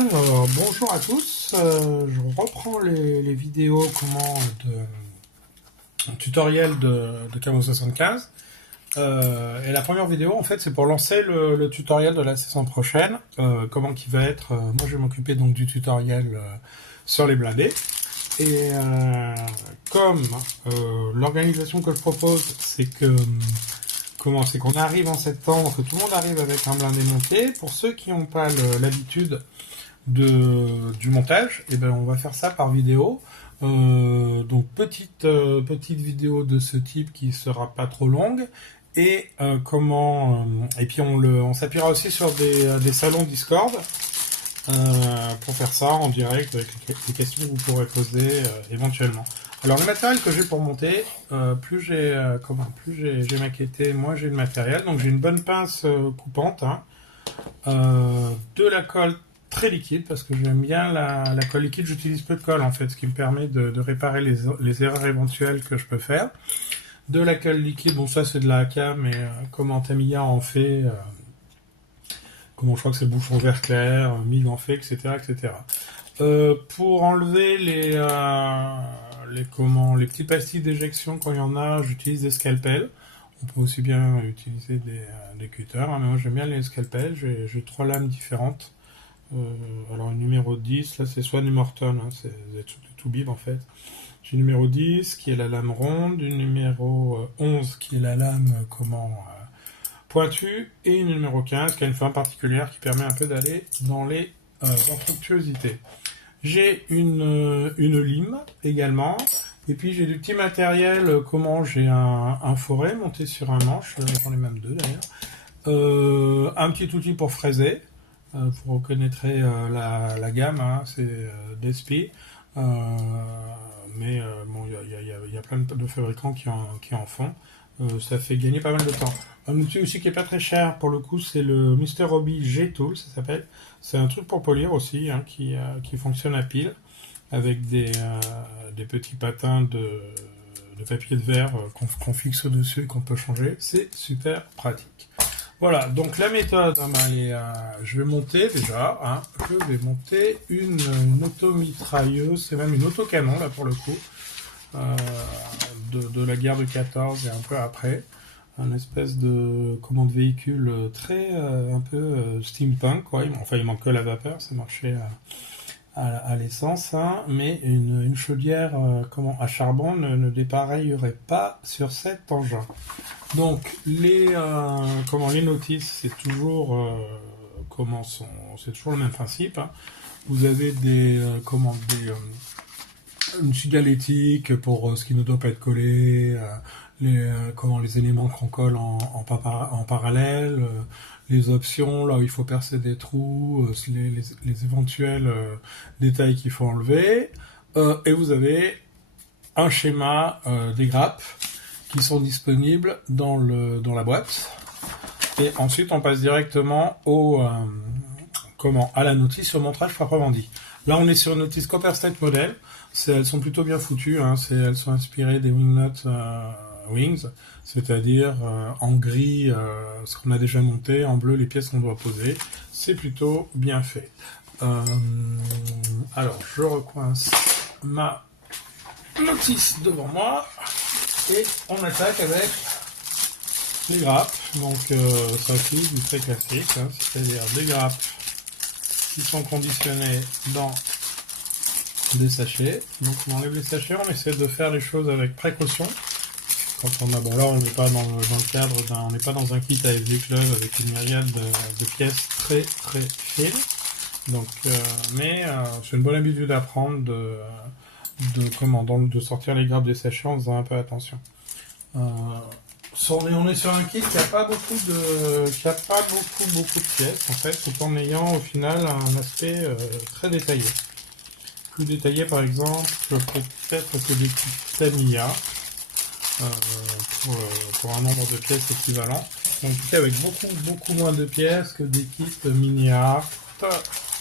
Alors, bonjour à tous, je reprends les vidéos tutoriel de Camo 75. Et la première vidéo, en fait, c'est pour lancer le tutoriel de la saison prochaine. Comment qui va être, moi je vais m'occuper donc du tutoriel sur les blindés. Et comme l'organisation que je propose, c'est que c'est qu'on arrive en septembre, que tout le monde arrive avec un blindé monté. Pour ceux qui n'ont pas l'habitude du montage, et ben on va faire ça par vidéo. Donc petite vidéo de ce type qui sera pas trop longue. Et et puis on s'appuiera aussi sur des salons Discord pour faire ça en direct avec les questions que vous pourrez poser éventuellement. Alors le matériel que j'ai pour monter, plus j'ai maquetté, moins j'ai de matériel. Donc j'ai une bonne pince coupante, de la colle très liquide parce que j'aime bien la colle liquide. J'utilise peu de colle en fait, ce qui me permet de réparer les erreurs éventuelles que je peux faire. De la colle liquide, bon ça c'est de la AK, mais comment Tamiya en fait, je crois que c'est bouchon vert clair, Mig en fait, etc. Pour enlever les petits pastilles d'éjection quand il y en a, j'utilise des scalpels. On peut aussi bien utiliser des cutters, mais moi j'aime bien les scalpels. J'ai 3 lames différentes. Alors une numéro 10, là c'est Swan Morton, c'est tout bib en fait. J'ai une numéro 10 qui est la lame ronde, une numéro 11 qui est la lame pointue, et une numéro 15 qui a une forme particulière qui permet un peu d'aller dans les infructuosités. J'ai une lime également, et puis j'ai du petit matériel, j'ai un forêt monté sur un manche, j'en ai même deux d'ailleurs, un petit outil pour fraiser, vous reconnaîtrez la gamme, c'est DSP, mais bon, il y a plein de fabricants qui en font. Ça fait gagner pas mal de temps. Un outil aussi qui est pas très cher pour le coup, c'est le Mr. Hobby G-Tool, ça s'appelle. C'est un truc pour polir aussi, qui fonctionne à pile, avec des petits patins de papier de verre qu'on fixe au-dessus et qu'on peut changer. C'est super pratique. Voilà, donc la méthode, je vais monter déjà, je vais monter une automitrailleuse, c'est même une autocanon là pour le coup, de la guerre de 14 et un peu après, un espèce de véhicule très un peu steampunk, quoi. Enfin il manque que la vapeur, ça marchait à l'essence, mais une chaudière à charbon ne dépareillerait pas sur cet engin. Donc les notices, c'est toujours c'est toujours le même principe. Vous avez une signalétique pour ce qui ne doit pas être collé, les éléments qu'on colle en parallèle, les options là où il faut percer des trous, les éventuels détails qu'il faut enlever, et vous avez un schéma des grappes qui sont disponibles dans la boîte. Et ensuite, on passe directement à la notice au montage proprement dit. Là, on est sur une notice Copper State Model. Elles sont plutôt bien foutues. Elles sont inspirées des Wingnut Wings, c'est-à-dire en gris ce qu'on a déjà monté, en bleu les pièces qu'on doit poser. C'est plutôt bien fait. Alors, je recoince ma notice devant moi. Et on attaque avec les grappes. Donc ça utilise du très classique, c'est-à-dire des grappes qui sont conditionnées dans des sachets. Donc on enlève les sachets, on essaie de faire les choses avec précaution. Quand là on n'est pas dans le cadre on n'est pas dans un kit AFD Club avec une myriade de pièces très très fines. Donc mais c'est une bonne habitude à prendre de sortir les grappes des sachets en faisant un peu attention. On est sur un kit qui n'a pas beaucoup de pièces en fait, tout en ayant au final un aspect très détaillé. Plus détaillé par exemple peut-être que des kits Tamiya pour un nombre de pièces équivalent. Donc avec beaucoup moins de pièces que des kits Mini Art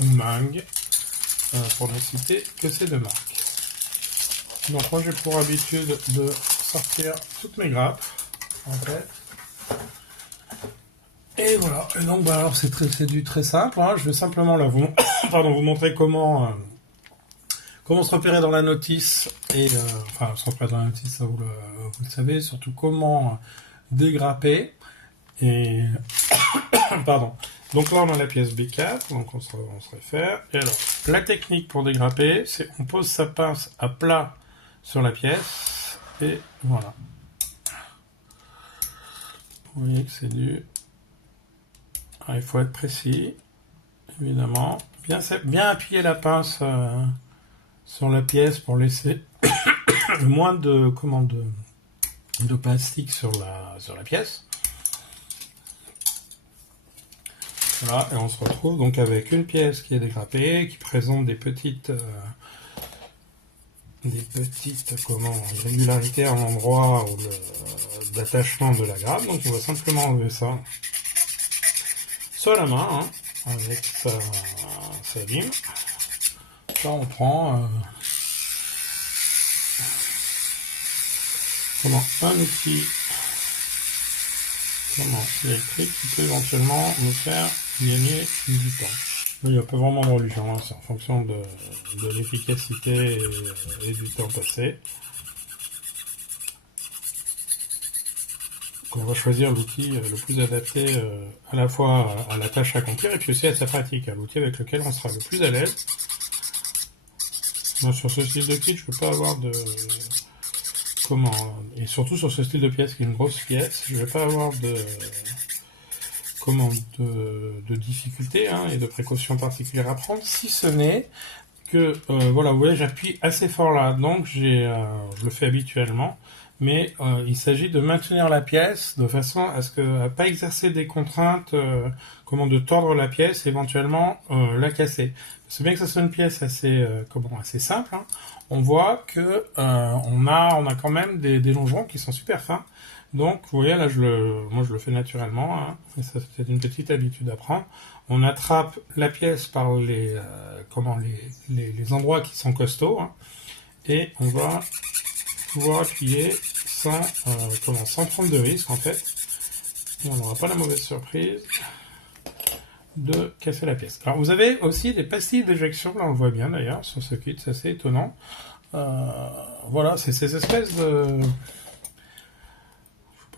ou Mang, pour ne citer que ces deux marques. Donc moi j'ai pour habitude de sortir toutes mes grappes en fait, et Et voilà. Et donc, bah, alors c'est du très simple. Hein. Je vais simplement là vous, pardon, vous montrer comment se repérer dans la notice et enfin se repérer dans la notice, ça vous le savez. Surtout comment dégrapper et pardon. Donc là on a la pièce B4, donc on se réfère. Et alors la technique pour dégrapper, c'est on pose sa pince à plat sur la pièce et voilà. Vous voyez que c'est du. Alors, il faut être précis, évidemment. Bien appuyer la pince sur la pièce pour laisser le moins de plastique sur la pièce. Voilà, et on se retrouve donc avec une pièce qui est dégrappée, qui présente des petites irrégularités à l'endroit d'attachement de la grappe. Donc on va simplement enlever ça sur la main, hein, avec sa lime. Là on prend un outil électrique qui peut éventuellement nous faire gagner du temps. Il n'y a pas vraiment de religion, hein, c'est en fonction de l'efficacité et du temps passé qu'on va choisir l'outil le plus adapté à la fois à la tâche à accomplir et puis aussi à sa pratique, à l'outil avec lequel on sera le plus à l'aise. Moi sur ce style de kit je ne peux pas avoir et surtout sur ce style de pièce qui est une grosse pièce, je ne vais pas avoir de difficultés hein, et de précautions particulières à prendre, si ce n'est que voilà, vous voyez, j'appuie assez fort là, donc je le fais habituellement, mais il s'agit de maintenir la pièce de façon à pas exercer des contraintes, de tordre la pièce et éventuellement la casser. C'est bien que ça soit une pièce assez simple, hein. On voit que on a quand même des longerons qui sont super fins. Donc, vous voyez, là, moi je le fais naturellement, hein, et ça c'est une petite habitude à prendre. On attrape la pièce par les endroits qui sont costauds, hein, et on va pouvoir appuyer sans prendre de risque, en fait. Et on n'aura pas la mauvaise surprise de casser la pièce. Alors, vous avez aussi des pastilles d'éjection, là on le voit bien d'ailleurs, sur ce kit, c'est assez étonnant. Voilà, c'est ces espèces de...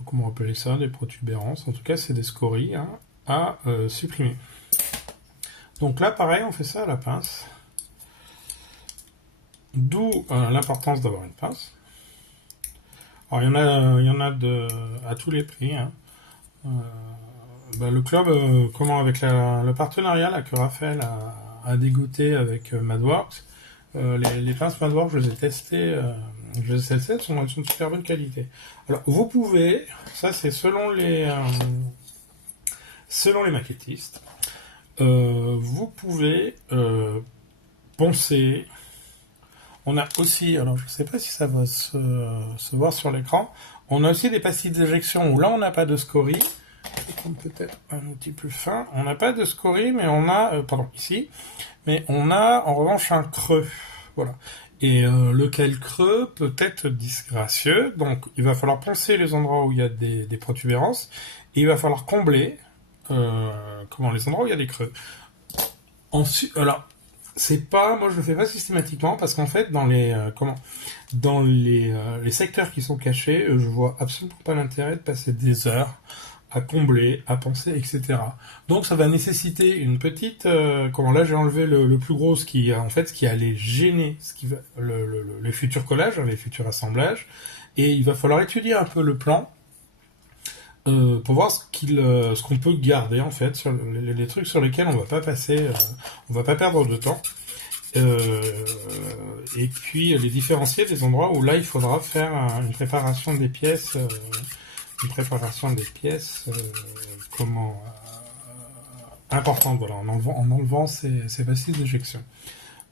comment appeler ça, des protubérances, en tout cas c'est des scories hein, à supprimer. Donc là pareil on fait ça à la pince, d'où l'importance d'avoir une pince. Alors il y en a à tous les prix, hein. Le club, avec le partenariat là, que Raphaël a dégoté avec Madworks, les pinces Madworks, je les ai testées, elles sont de super bonne qualité. Alors, vous pouvez, ça c'est selon les maquettistes, vous pouvez poncer. On a aussi, alors je ne sais pas si ça va se voir sur l'écran, on a aussi des pastilles d'éjection où là on n'a pas de scorie. Peut-être un outil plus fin. On n'a pas de scorie, mais on a, ici, mais on a en revanche un creux. Voilà. Et lequel creux peut être disgracieux. Donc, il va falloir poncer les endroits où il y a des protubérances, et il va falloir combler les endroits où il y a des creux. Ensuite, alors, moi je le fais pas systématiquement parce qu'en fait, dans les secteurs qui sont cachés, je vois absolument pas l'intérêt de passer des heures à combler, à poncer, etc. Donc ça va nécessiter une petite... là j'ai enlevé le plus gros, ce qui allait gêner les futurs collages, les futurs assemblages, et il va falloir étudier un peu le plan pour voir ce qu'on peut garder en fait, sur les trucs sur lesquels on va pas passer, on va pas perdre de temps. Et puis les différencier des endroits où là il faudra faire une préparation des pièces... importante, voilà, en enlevant ces pastilles d'éjection.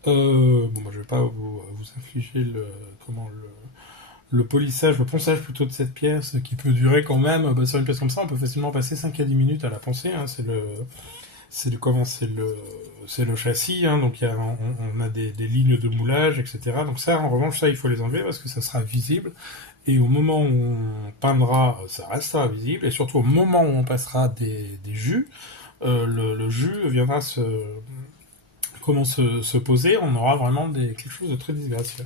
Moi je vais pas vous infliger le polissage, le ponçage plutôt de cette pièce qui peut durer quand même, sur une pièce comme ça, on peut facilement passer 5 à 10 minutes à la poncer, hein, c'est c'est le châssis, hein, donc on a des lignes de moulage, etc. Donc ça, en revanche, ça, il faut les enlever parce que ça sera visible. Et au moment où on peindra, ça restera visible. Et surtout, au moment où on passera des jus, le jus viendra se poser. On aura vraiment quelque chose de très disgracieux.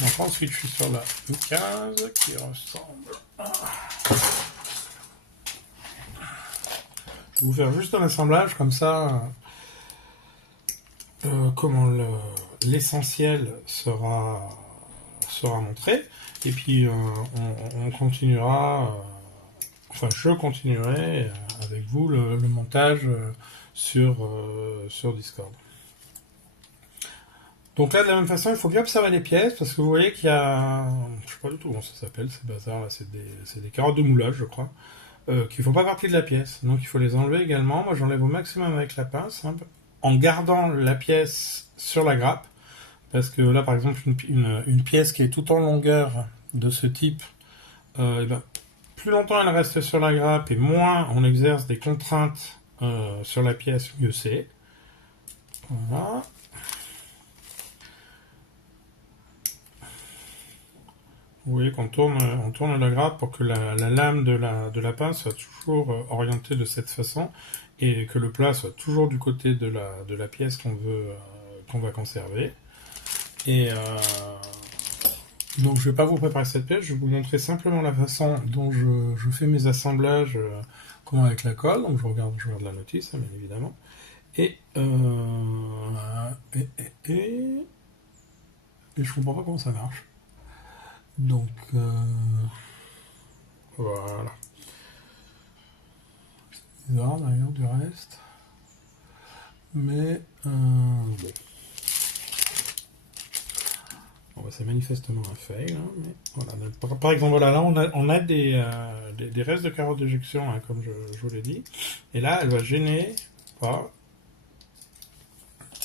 Donc ensuite, je suis sur la U15 qui ressemble à... Je vais vous faire juste un assemblage comme ça. Comment l'essentiel sera montré. Et puis on continuera, enfin je continuerai avec vous le montage sur Discord. Donc là, de la même façon, il faut bien observer les pièces, parce que vous voyez qu'il y a... Je sais pas du tout comment ça s'appelle, ces bazars là, c'est des carottes de moulage, je crois, qui font pas partie de la pièce. Donc il faut les enlever également. Moi, j'enlève au maximum avec la pince, hein, en gardant la pièce sur la grappe, parce que là, par exemple, une pièce qui est tout en longueur de ce type, et ben, plus longtemps elle reste sur la grappe, et moins on exerce des contraintes sur la pièce, mieux c'est. Voilà. Vous voyez qu'on on tourne la grappe pour que la lame de la pince soit toujours orientée de cette façon et que le plat soit toujours du côté de la pièce qu'on va conserver. Et donc je ne vais pas vous préparer cette pièce, je vais vous montrer simplement la façon dont je fais mes assemblages, comment avec la colle. Donc je regarde la notice, hein, bien évidemment. Et je comprends pas comment ça marche. Donc voilà. C'est bizarre d'ailleurs du reste. Mais bon. Bon, c'est manifestement un fail. Hein, mais voilà. Par exemple, voilà, là on a des restes de carottes d'éjection, hein, comme je vous l'ai dit. Et là, elle va gêner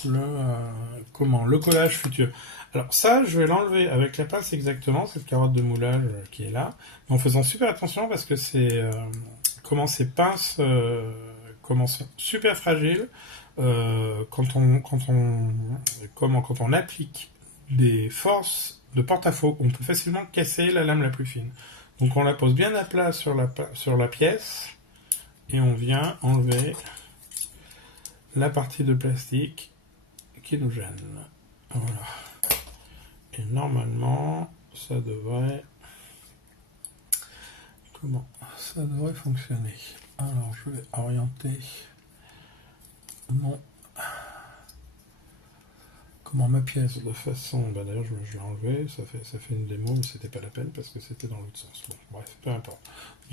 le collage futur. Alors ça, je vais l'enlever avec la pince exactement, cette carotte de moulage qui est là, mais en faisant super attention parce que c'est ces pinces sont super fragiles quand on applique des forces de porte-à-faux, on peut facilement casser la lame la plus fine. Donc on la pose bien à plat sur la pièce et on vient enlever la partie de plastique qui nous gêne. Voilà. Et normalement, ça devrait fonctionner. Alors, je vais orienter ma pièce de façon... Bah, d'ailleurs, je l'ai enlevé, ça fait une démo, mais c'était pas la peine parce que c'était dans l'autre sens. Bon, bref, peu importe.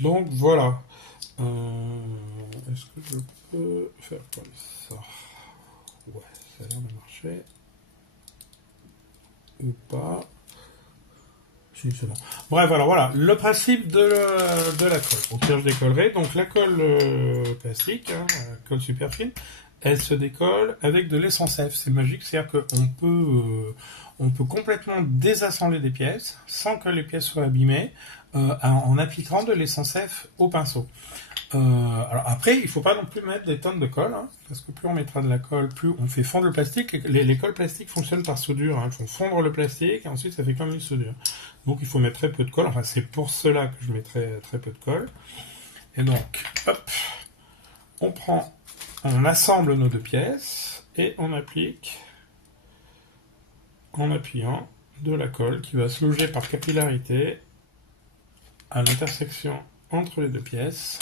Donc, voilà. Est-ce que je peux faire comme ça? Ouais, ça a l'air de marcher. Ou pas. Si, c'est bon. Bref, alors voilà, le principe de la colle. Au pire, je décollerai. Donc la colle plastique, hein, colle super fine, elle se décolle avec de l'essence F. C'est magique, c'est-à-dire qu'on peut complètement désassembler des pièces sans que les pièces soient abîmées en appliquant de l'essence F au pinceau. Alors après, il ne faut pas non plus mettre des tonnes de colle, hein, parce que plus on mettra de la colle, plus on fait fondre le plastique. Les colles plastiques fonctionnent par soudure, hein, elles font fondre le plastique et ensuite ça fait comme une soudure. Donc il faut mettre très peu de colle, enfin c'est pour cela que je mettrai très peu de colle. Et donc, hop, on assemble nos deux pièces et on applique, en appuyant, de la colle qui va se loger par capillarité à l'intersection entre les deux pièces.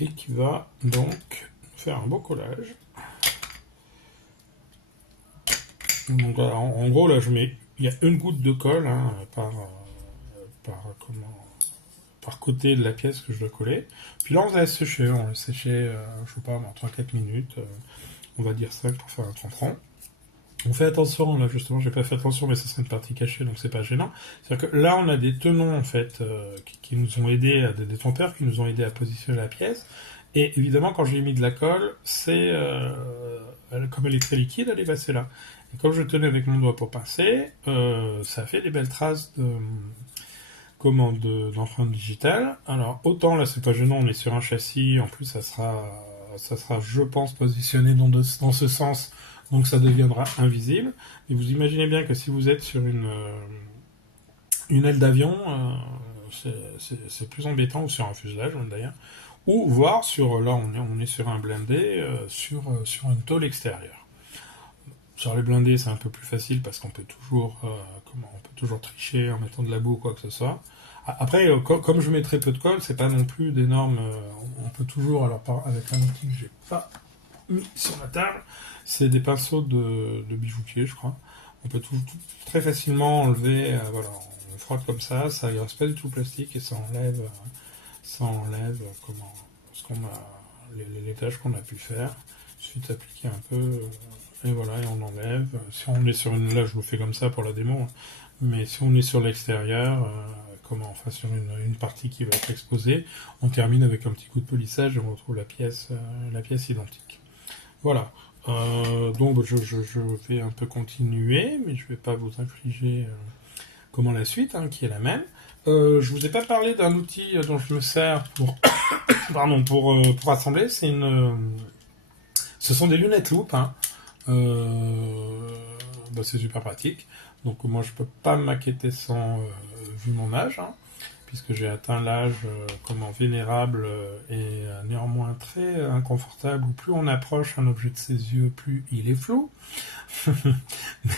Et qui va donc faire un beau collage. Donc voilà, en gros là il y a une goutte de colle hein, par côté de la pièce que je dois coller. Puis là on laisse sécher, je sais pas, 3-4 minutes, on va dire 5 pour faire un tremplin. On fait attention, là justement j'ai pas fait attention mais ça serait une partie cachée donc c'est pas gênant. C'est-à-dire que là on a des tenons en fait qui nous ont aidé, des détenteurs qui nous ont aidé à positionner la pièce. Et évidemment quand j'ai mis de la colle, comme elle est très liquide, elle est passée là. Et comme je tenais avec mon doigt pour pincer, ça fait des belles traces d'empreintes digitales. Alors autant là c'est pas gênant, on est sur un châssis, en plus ça sera ça sera, je pense, positionné dans ce sens, donc ça deviendra invisible. Et vous imaginez bien que si vous êtes sur une aile d'avion, c'est plus embêtant, ou sur un fuselage même d'ailleurs, ou voire sur, là on est sur un blindé, sur une tôle extérieure. Sur les blindés c'est un peu plus facile parce qu'on peut toujours, on peut toujours tricher en mettant de la boue ou quoi que ce soit. Après, comme je mets très peu de colle, c'est pas non plus d'énormes. On peut toujours, alors avec un outil que j'ai pas mis sur la table, c'est des pinceaux de bijoutier, je crois. On peut très facilement enlever, voilà, on frotte comme ça ne reste pas du tout plastique et ça enlève ce qu'on a, les tâches qu'on a pu faire. Il suffit d'appliquer un peu, et voilà, et on enlève. Si on est sur là je le fais comme ça pour la démo, hein, mais si on est sur l'extérieur, enfin sur une partie qui va être exposée, on termine avec un petit coup de polissage et on retrouve la pièce identique. Voilà. Donc je vais un peu continuer, mais je vais pas vous infliger comment la suite, hein, qui est la même. Je vous ai pas parlé d'un outil dont je me sers pour pour assembler. Ce sont des lunettes loupe. Hein. C'est super pratique. Donc moi je peux pas me maqueter sans vu mon âge, hein, puisque j'ai atteint l'âge vénérable et néanmoins très inconfortable, où plus on approche un objet de ses yeux, plus il est flou.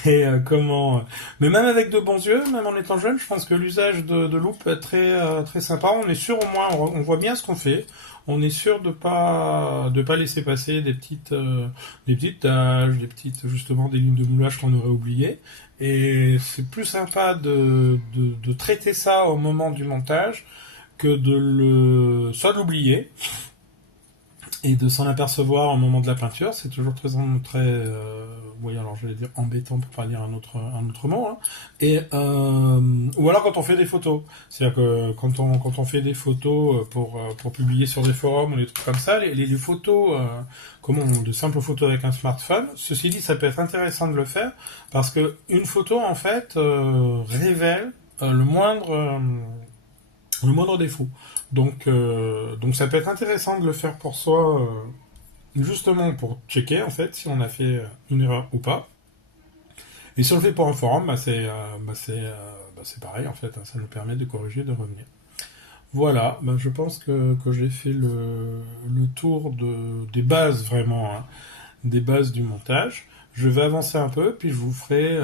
mais mais même avec de bons yeux, même en étant jeune, je pense que l'usage de loupe peut être très sympa. On est sûr au moins, on voit bien ce qu'on fait. On est sûr de pas laisser passer des petites taches, justement des lignes de moulage qu'on aurait oubliées. Et c'est plus sympa de traiter ça au moment du montage que soit de l'oublier et de s'en apercevoir au moment de la peinture. C'est toujours oui, alors je vais dire embêtant pour pas dire un autre mot, hein. Et ou alors quand on fait des photos, c'est-à-dire que quand on fait des photos pour publier sur des forums ou des trucs comme ça, les photos, de simples photos avec un smartphone. Ceci dit, ça peut être intéressant de le faire parce que une photo en fait révèle le moindre défaut. Donc ça peut être intéressant de le faire pour soi. Justement pour checker en fait si on a fait une erreur ou pas. Et si on le fait pour un forum, c'est pareil en fait, hein, ça nous permet de corriger, de revenir. Voilà, je pense que j'ai fait le tour des bases vraiment, hein, des bases du montage. Je vais avancer un peu, puis je vous ferai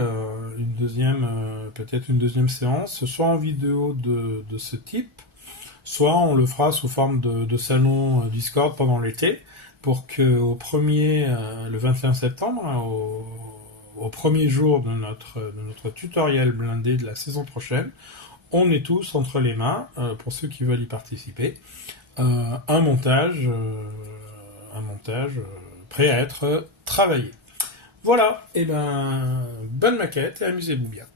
peut-être une deuxième séance, soit en vidéo de ce type, soit on le fera sous forme de salon Discord pendant l'été, pour que le 21 septembre, hein, au premier jour de notre tutoriel blindé de la saison prochaine, on est tous entre les mains, pour ceux qui veulent y participer, un montage prêt à être travaillé. Voilà, et bonne maquette et amusez-vous bien.